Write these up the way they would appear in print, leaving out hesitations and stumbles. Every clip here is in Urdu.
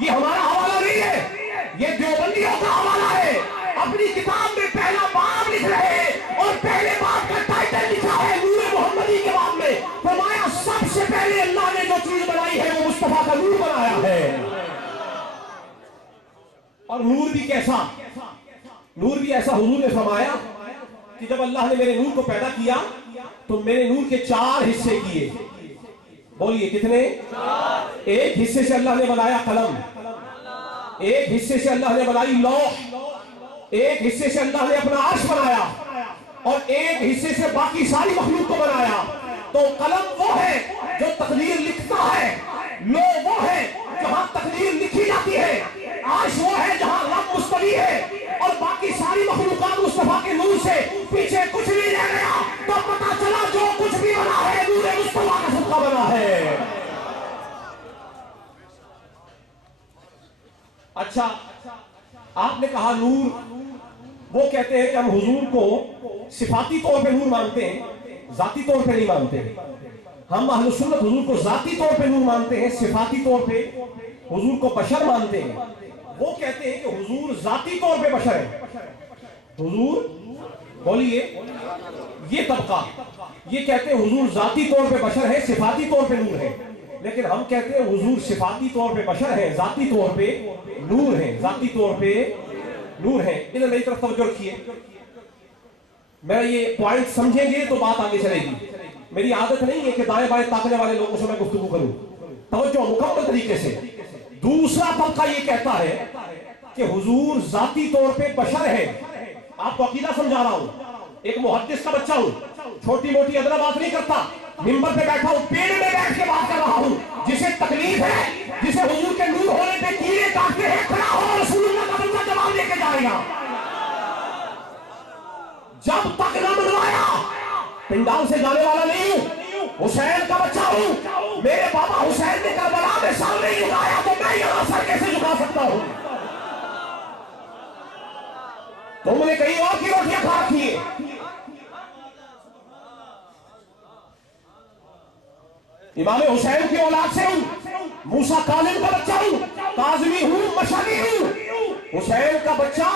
یہ ہمارا حوالہ نہیں ہے، یہ دیوبندیوں کا حوالہ ہے۔ اپنی کتاب میں پہلا باب لکھ رہے ہیں اور پہلے باب کا ٹائٹل لکھا ہے نور محمدی کے باب میں، فرمایا سب سے پہلے اللہ نے جو چیز بنائی ہے وہ مصطفیٰ کا نور بنایا ہے۔ اور نور بھی کیسا؟ نور بھی ایسا حضور نے فرمایا کہ جب اللہ نے میرے نور کو پیدا کیا تو میرے نور کے 4 حصے کیے۔ بولیے کتنے؟ ایک حصے سے اللہ نے بنایا قلم، ایک حصے سے اللہ نے بنائی لوح، ایک حصے سے اللہ نے اپنا عرش بنایا، اور ایک حصے سے باقی ساری مخلوق کو بنایا۔ تو قلم وہ ہے جو تقدیر لکھتا ہے، لوح وہ ہے جہاں تقدیر لکھی جاتی ہے، عرش وہ ہے جہاں رب مستوی ہے، اور باقی ساری مخلوقات مصطفیٰ کے نور سے پیچھے کچھ نہیں رہ گیا۔ تو پتا چلا جو کچھ بھی بنا ہے نور مصطفیٰ کا صدقہ بنا ہے۔ اچھا آپ نے کہا نور، وہ کہتے ہیں کہ ہم حضور کو صفاتی طور پہ نور مانتے ہیں، ذاتی طور پہ نہیں مانتے۔ ہم اہل سنت حضور کو ذاتی طور پہ نور مانتے ہیں، صفاتی طور پہ حضور کو بشر مانتے ہیں۔ وہ کہتے ہیں کہ حضور ذاتی طور پہ بشر ہے۔ حضور بولیے، یہ طبقہ یہ کہتے ہیں حضور ذاتی طور پہ بشر ہے، صفاتی طور پہ نور ہے، لیکن ہم کہتے ہیں حضور صفاتی طور پہ بشر ہے، ذاتی طور پہ نور ہے، ذاتی طور پہ نور ہے۔ ادھر میری طرف توجہ رکھیے، میرا یہ پوائنٹ سمجھیں گے تو بات آگے چلے گی۔ میری عادت نہیں ہے کہ دائیں بائیں تاکنے والے لوگوں سے میں گفتگو کروں، توجہ مکمل طریقے سے۔ دوسرا طبقہ یہ کہتا ہے کہ حضور ذاتی طور پہ بشر ہے۔ آپ کو عقیدہ سمجھا رہا ہوں، ایک محدث کا بچہ ہوں، چھوٹی موٹی ادنا بات نہیں کرتا، منبر پہ بیٹھا ہوں، پیڑ میں بیٹھ کے بات کر رہا ہوں۔ جسے تکلیف ہے، جسے حضور کے نور ہونے پہ کیڑے کاٹتے ہیں، کھڑا ہو، رسول اللہ کا بندہ جواب لے کے جائے گا۔ جب تک نہ منوایا، پنڈال سے جانے والا نہیں ہوں، حسین کا بچہ ہوں، میرے بابا حسین نے کربلا میں سر نہیں جھکایا تو میں یہاں سر کیسے جھکا سکتا ہوں؟ تم نے کہیں اور کی روٹیاں کھا رکھی ہے۔ امام حسین کی اولاد سے ہوں، موسیٰ کاظم کا بچہ ہوں، کاظمی ہوں، مشہدی ہوں۔ حسین کا بچہ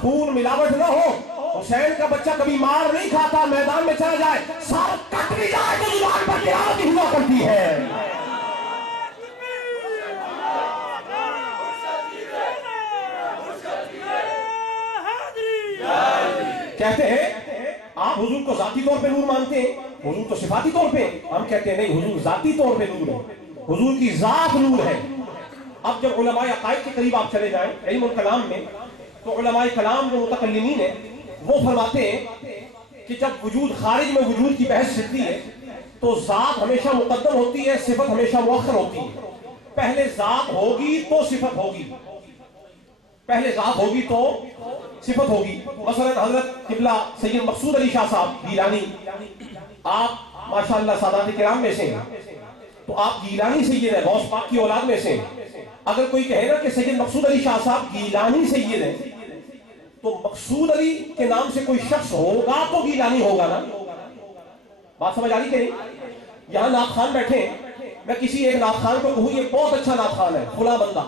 خون ملاوٹ نہ ہو، حسین کا بچہ کبھی مار نہیں کھاتا، میدان میں چلا جائے سر کٹ بھی جائے تو زبان پر تلاوت ہوا کرتی ہے۔ کہتے ہیں آپ حضور کو ذاتی طور پہ نور مانتے ہیں، حضور تو صفاتی طور پہ، ہم کہتے ہیں نہیں، حضور ذاتی طور پہ نور ہے، حضور کی ذات نور ہے۔ اب جب علماء عقائد کے قریب آپ چلے جائیں علم الکلام میں، تو علماء کلام جو متکلمین ہیں وہ فرماتے ہیں کہ جب وجود خارج میں وجود کی بحث چلتی ہے تو ذات ہمیشہ مقدم ہوتی ہے، صفت ہمیشہ مؤخر ہوتی ہے۔ پہلے ذات ہوگی تو صفت ہوگی، پہلے ذات ہوگی تو صفت ہوگی۔ مثلا حضرت قبلہ سید مقصود علی شاہ صاحب گیلانی، آپ ماشاءاللہ سادات کرام میں سے ہیں، تو آپ گیلانی سید ہیں، غوث پاک کی اولاد میں سے ہیں۔ اگر کوئی کہے نا کہ سید مقصود علی شاہ صاحب گیلانی سید ہیں، تو مقصود علی کے نام سے کوئی شخص ہوگا تو گیلانی ہوگا نا۔ بات سمجھ آ رہی کہ نہیں؟ یہاں نعت خان بیٹھے ہیں، میں کسی ایک نعت خان کو کہوں یہ بہت اچھا نعت خان ہے فلاں بندہ،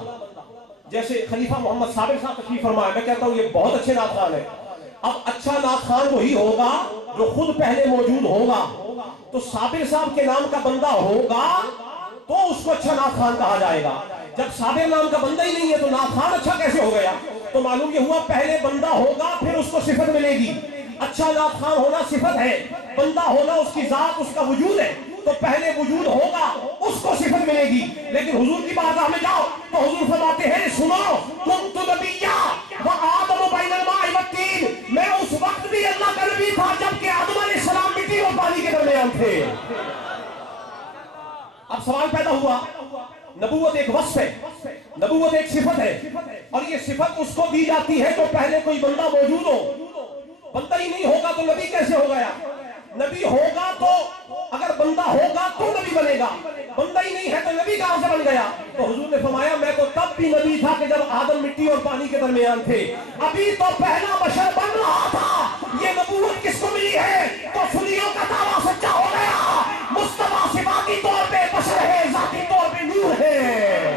جیسے خلیفہ محمد صابر صاحب تشریف فرمائے، میں کہتا ہوں یہ بہت اچھے نعت خان ہے۔ اب اچھا نعت خان وہی ہوگا جو خود پہلے موجود ہوگا، تو صابر صاحب کے نام کا بندہ ہوگا تو اس کو اچھا نعت خان کہا جائے گا۔ جب صابر نام کا بندہ ہی نہیں ہے تو نعت خان اچھا کیسے ہو گیا؟ تو معلوم یہ ہوا پہلے بندہ ہوگا پھر اس کو صفت ملے گی۔ اچھا نعت خان ہونا صفت ہے، بندہ ہونا اس کی ذات، اس کا وجود ہے، تو پہلے وجود ہوگا اس کو صفت ملے گی۔ لیکن حضور کی بارگاہ میں جاؤ تو حضور فرماتے ہیں سنو کنت نبیا وآدم بین الماء والطین، میں اس وقت بھی اللہ کا نبی تھا جبکہ آدم علیہ السلام مٹی اور پانی کے درمیان تھے۔ اب سوال پیدا ہوا، نبوت ایک وصف ہے، نبوت ایک صفت ہے، اور یہ صفت اس کو دی جاتی ہے جو پہلے کوئی بندہ موجود ہو۔ بندہ ہی نہیں ہوگا تو نبی کیسے ہو گیا؟ نبی ہوگا تو اگر بندہ ہوگا تو نبی بنے گا، بندہ ہی نہیں ہے تو نبی کہاں سے بن گیا؟ تو حضور نے فرمایا میں تو تب بھی نبی تھا کہ جب آدم مٹی اور پانی کے درمیان تھے، ابھی تو پہلا بشر بن رہا تھا۔ یہ نبوت کس کو ملی ہے؟ تو سنیوں کا دعویٰ سچا ہو گیا، مصطفیٰ صفاتی طور پہ بشر ہے، ذاتی طور پہ نور ہے۔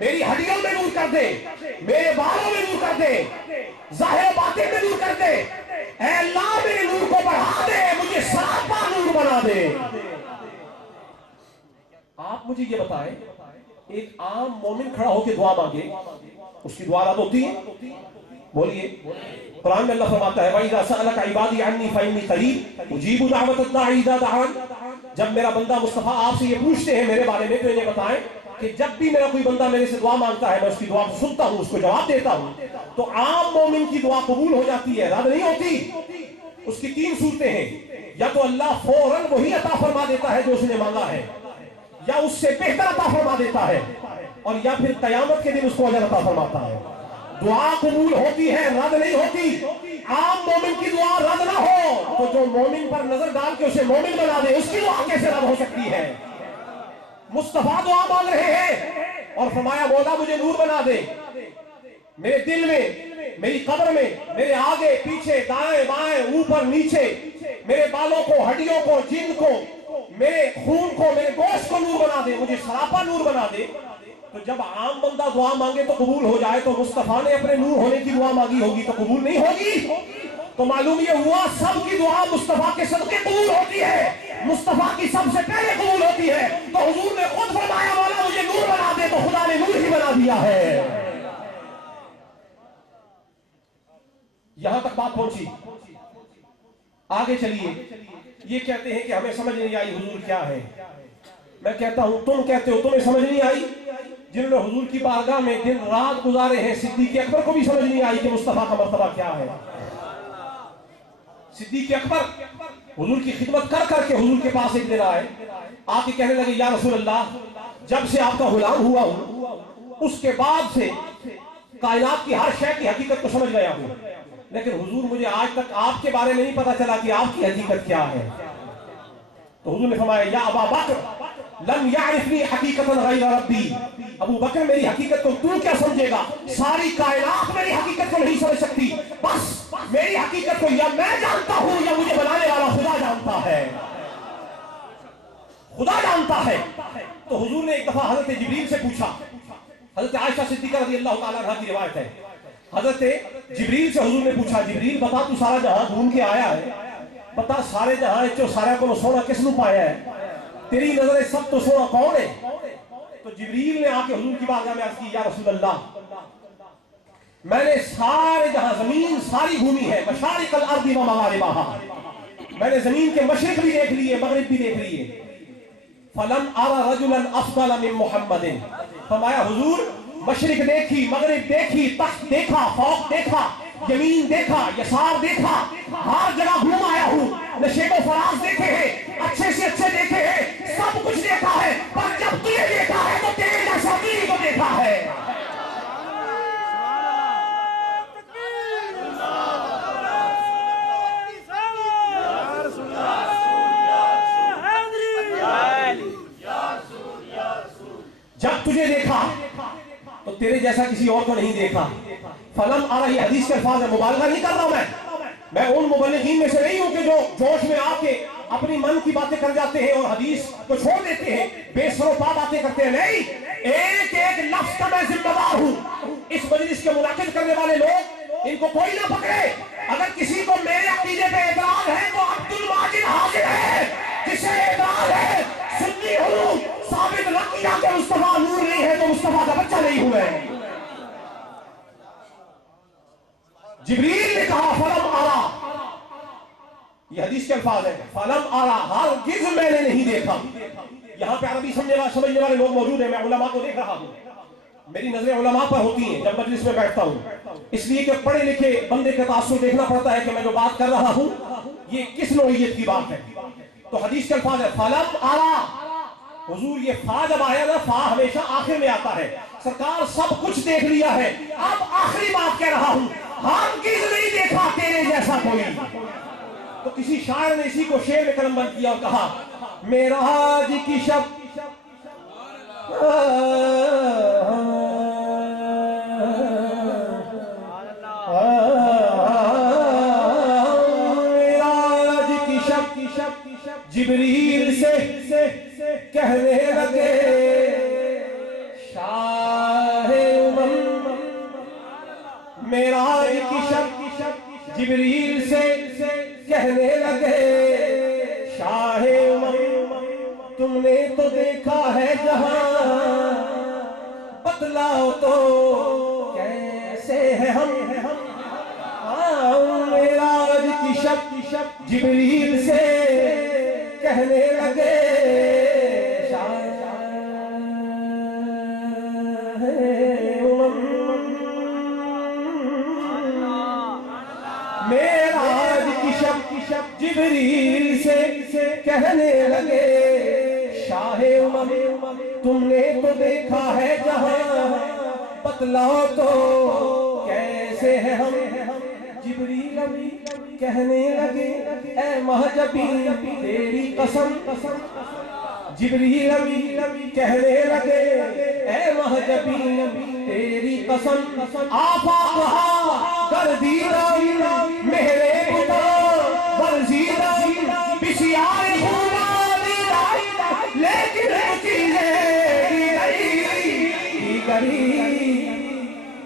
میری ہڈیوں میں نور کر دے، میرے بالوں میں نور کر دے، ظاہر باطن میں نور کر دے، اے اللہ میرے نور کو بڑھا دے، مجھے سراپا نور بنا دے۔ آپ مجھے یہ بتائیں، ایک عام مومن کھڑا ہو کے دعا مانگے، اس کی دعا رد ہوتی ہے؟ بولیے۔ قرآن میں اللہ فرماتا ہے وَإِذَا سَأَلَكَ عِبَادِي عَنِّي فَإِنِّي قَرِيبٌ أُجِيبُ دَعْوَةَ الدَّاعِ إِذَا دَعَانِ۔ جب میرا بندہ مصطفیٰ آپ سے یہ پوچھتے ہیں میرے بارے میں تو انہیں بتائیں کہ جب بھی میرا کوئی بندہ میرے سے دعا مانگتا ہے میں اس کی دعا کو سنتا ہوں، اس کو جواب دیتا ہوں۔ تو عام مومن کی دعا قبول ہو جاتی ہے، رد نہیں ہوتی۔ اس کی تین صورتیں ہیں، یا تو اللہ فوراً وہی عطا فرما دیتا ہے جو اس نے مانگا ہے، یا اس سے بہتر عطا فرما دیتا ہے، اور یا پھر قیامت کے دن اس کو اجر عطا فرماتا ہے۔ دعا قبول ہوتی ہے، رد نہیں ہوتی۔ عام مومن کی دعا رد نہ ہو تو جو مومن پر نظر ڈال کے اسے مومن بنا دے اس کی دعا کیسے رد ہو سکتی ہے؟ مصطفیٰ دعا مانگ رہے ہیں اور فرمایا مولا مجھے نور بنا دے، میرے دل میں، میری قبر میں، میرے آگے پیچھے دائیں بائیں اوپر نیچے، میرے بالوں کو، ہڈیوں کو، جلد کو، میرے خون کو، میرے گوشت کو نور بنا دے، مجھے سراپا نور بنا دے۔ تو جب عام بندہ دعا مانگے تو قبول ہو جائے تو مصطفیٰ نے اپنے نور ہونے کی دعا مانگی ہوگی تو قبول نہیں ہوگی؟ تو معلوم یہ ہوا سب کی دعا مصطفیٰ کے صدقے قبول ہوتی ہے، مصطفیٰ کی سب سے پہلے قبول ہوتی ہے۔ تو حضور نے خود فرمایا مولا مجھے نور بنا دے، تو خدا نے نور ہی بنا دیا ہے۔ یہاں تک بات پہنچی، آگے چلیے۔ یہ کہتے ہیں کہ ہمیں سمجھ نہیں آئی حضور کیا ہے۔ میں کہتا ہوں تم کہتے ہو تمہیں سمجھ نہیں آئی، جنہوں نے حضور کی بارگاہ میں دن رات گزارے ہیں، صدیق اکبر کو بھی سمجھ نہیں آئی کہ مصطفیٰ کا مرتبہ کیا ہے۔ صدیق اکبر حضور کی خدمت کر کر کے حضور کے پاس ایک دن آئے، آ کے کہنے لگے یا رسول اللہ جب سے آپ کا غلام ہوا ہوں اس کے بعد سے کائنات کی ہر شے کی حقیقت کو سمجھ گیا ہوں، لیکن حضور مجھے آج تک آپ کے بارے میں نہیں پتا چلا کہ آپ کی حقیقت کیا ہے۔ تو حضور نے فرمایا یا ابا بکر لم یعرفنی حقیقتا غیر ربی، ابو بکر میری حقیقت کو تو کیا سمجھے گا، ساری کائنات میری حقیقت کو نہیں سمجھ سکتی، بس میری حقیقت کو یا میں جانتا ہوں یا مجھے بنانے والا خدا جانتا ہے، خدا جانتا ہے۔ تو حضور نے ایک دفعہ حضرت جبریل سے پوچھا، حضرت عائشہ صدیقہ رضی اللہ تعالیٰ عنہ کی روایت ہے، حضرت جبریل سے حضور نے پوچھا جبریل بتا تو سارا جہاں گھوم کے آیا ہے، بتا سارے جہاں جو سارا کو سونا کس نے پایا ہے، تیری نظر سب تو سونا کون ہے؟ تو جبریل نے آ کے حضور کی بارگاہ میں عرض کی یا رسول اللہ میں نے سارے جہاں زمین ساری گھومی ہے، مشارق الارض و مغاربہا، میں نے زمین کے مشرق بھی دیکھ لیے مغرب بھی دیکھ لیے، فلم ارى رجلا افضل من محمد، فرمایا حضور مشرق دیکھی، مغرب دیکھی، تخت دیکھا، فوق دیکھا، یمین دیکھا، یسار دیکھا، ہر جگہ گھوم آیا ہوں، نشیب و فراز دیکھے ہیں، اچھے سے اچھے دیکھے ہیں، سب کچھ دیکھا ہے، پر جب تجھے دیکھا ہے تو تیرے جیسا دین کو دیکھا ہے۔ جب تجھے دیکھا تو تیرے جیسا کسی اور کو نہیں دیکھا۔ فلم آ رہی حدیث کے الفاظ ہے، مبالغہ نہیں کر رہا میں ان مبلغین میں سے نہیں ہوں کہ جو جوش میں آ کے اپنی من کی باتیں کر جاتے ہیں اور حدیث کو چھوڑ دیتے ہیں، بے سر و پا باتیں کرتے ہیں، نہیں، ایک ایک لفظ کا میں ذمہ دار ہوں۔ اس مجلس کے منعقد کرنے والے لوگ ان کو کوئی نہ پکڑے، اگر کسی کو میرے عقیدے پہ اعتراض ہے تو عبد الماجد حاضر ہے، جسے اعتراض ہے سنی ہوں ثابت نہ کیا کہ مصطفیٰ نور نہیں ہے تو مصطفیٰ کا بچہ نہیں ہوا ہے۔ جبریل نے کہا فلم آرا، یہ حدیث کے الفاظ ہے، فلم آرا ہرگز میں نے نہیں دیکھا۔ یہاں پہ عربی سمجھنے والے لوگ موجود ہیں، میں علماء کو دیکھ رہا ہوں، میری نظریں علماء پر ہوتی ہیں جب مجلس میں بیٹھتا ہوں، اس لیے کہ پڑھے لکھے بندے کا تاثر دیکھنا پڑتا ہے کہ میں جو بات کر رہا ہوں یہ کس نوعیت کی بات ہے۔ تو حدیث کے الفاظ ہے فلم آرا، حضور یہ فا جب آیا نا، فا ہمیشہ آخر میں آتا ہے، سرکار سب کچھ دیکھ لیا ہے، اب آخری بات کہہ رہا ہوں، ہرگز نہیں دیکھا تیرے جیسا کوئی۔ تو کسی شاعر نے اسی کو شعر میں قلم بند کیا اور کہا معراج کی شب معراج کی شب جبریل سے کہنے لگے شاعر جبریل سے کہنے لگے شاہ امم تم نے تو دیکھا ہے جہاں بتلاؤ تو کیسے ہے ہم معراج کی شب جبریل سے کہنے لگے معراج کی شب جبریل سے کہنے لگے شاہ امم تم نے تو دیکھا ہے جہاں بتلاؤ تو کیسے ہے ہم جبریل کہنے لگے اے مہجبین تیری قسم جبریل کہنے لگے اے مہجبین تیری قسم آفاقہا گردیدہ میرے بتا ورزیدہ بسیار خونا دیدہ لیکن چیزیں دیگری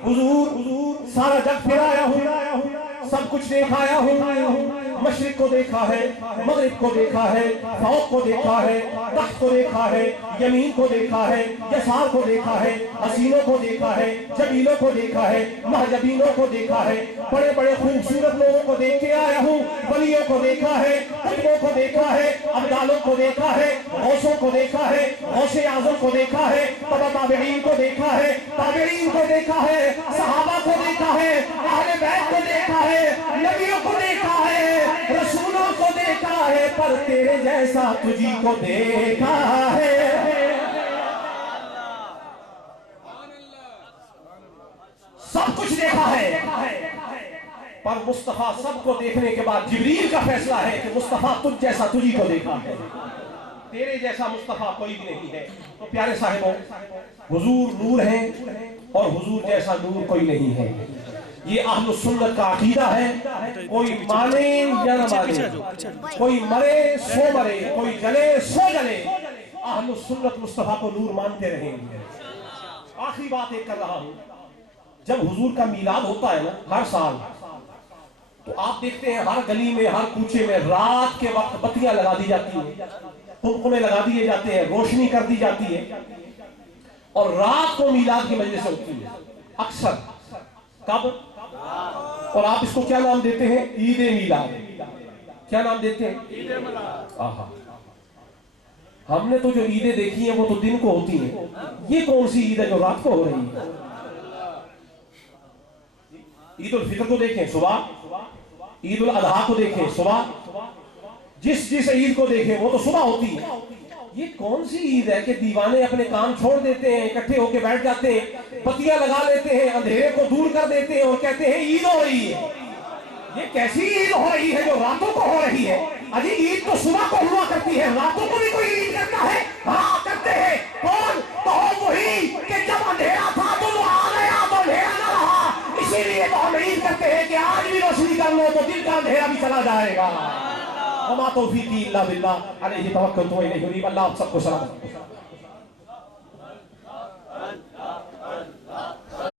حضور سارا جگ پھرایا ہوں سب کچھ دیکھایا ہوں مشرق کو دیکھا ہے مغرب کو دیکھا ہے فوق کو دیکھا ہے تحت کو دیکھا ہے یمین کو دیکھا ہے یسار کو دیکھا ہے حسینوں کو دیکھا ہے جمیلوں کو دیکھا ہے محجبینوں کو دیکھا ہے بڑے بڑے خوبصورت لوگوں کو دیکھ کے آیا ہوں ولیوں کو دیکھا ہے قطبوں کو دیکھا ہے ابدالوں کو دیکھا ہے غوثوں کو دیکھا ہے غوث اعظم کو دیکھا ہے تبع تابعین کو دیکھا ہے تابعین کو دیکھا ہے صحابہ کو دیکھا ہے اہل بیت کو دیکھا ہے نبیوں کو دیکھا ہے رسولوں کو دیکھا ہے پر تیرے جیسا تجھی کو دیکھا ہے سب کچھ دیکھا ہے پر مصطفیٰ سب کو دیکھنے کے بعد جبریل کا فیصلہ ہے کہ مصطفیٰ تجھ جیسا تجھی کو دیکھا ہے تیرے جیسا مصطفیٰ کوئی بھی نہیں ہے تو پیارے صاحبوں حضور نور ہیں اور حضور جیسا نور کوئی نہیں ہے یہ اہل سنت کا عقیدہ ہے کوئی مانے یا نہ مانے کوئی مرے سو مرے کوئی جلے سو جلے اہل سنت مصطفیٰ کو نور مانتے رہیں گے آخری بات ایک کر رہا ہوں جب حضور کا میلاد ہوتا ہے نا ہر سال تو آپ دیکھتے ہیں ہر گلی میں ہر کوچے میں رات کے وقت بتیاں لگا دی جاتی ہیں قمقمے لگا دیے جاتے ہیں روشنی کر دی جاتی ہے اور رات کو میلاد کی مجلس ہوتی ہے اکثر کب اور آپ اس کو کیا نام دیتے ہیں عید میلاد کیا نام دیتے ہیں عید میلاد ہم نے تو جو عیدیں دیکھی ہیں وہ تو دن کو ہوتی ہیں یہ کون سی عید ہے جو رات کو ہو رہی ہے عید الفطر کو دیکھیں صبح عید الاضحیٰ کو دیکھیں صبح جس عید کو دیکھیں وہ تو صبح ہوتی ہے یہ کون سی عید ہے کہ دیوانے اپنے کام چھوڑ دیتے ہیں اکٹھے ہو کے بیٹھ جاتے ہیں بتیاں لگا لیتے ہیں اندھیرے کو دور کر دیتے ہیں اور کہتے ہیں عید ہو رہی ہے یہ کیسی عید ہو رہی ہے جو راتوں کو ہو رہی ہے اجی عید تو صبح کو ہوا کرتی ہے راتوں کو بھی کوئی عید کرتا ہے ہاں کرتے ہیں کون تو وہی کہ جب اندھیرا تھا تو وہ آ گیا تو اندھیرا نہ رہا اسی لیے تو ہم عید کرتے ہیں کہ آج بھی روشنی کر لو تو دل کا اندھیرا بھی چلا جائے گا وما توفیقی الا باللہ علیہ توکلت و الیہ انیب اللہ آپ سب کو سلام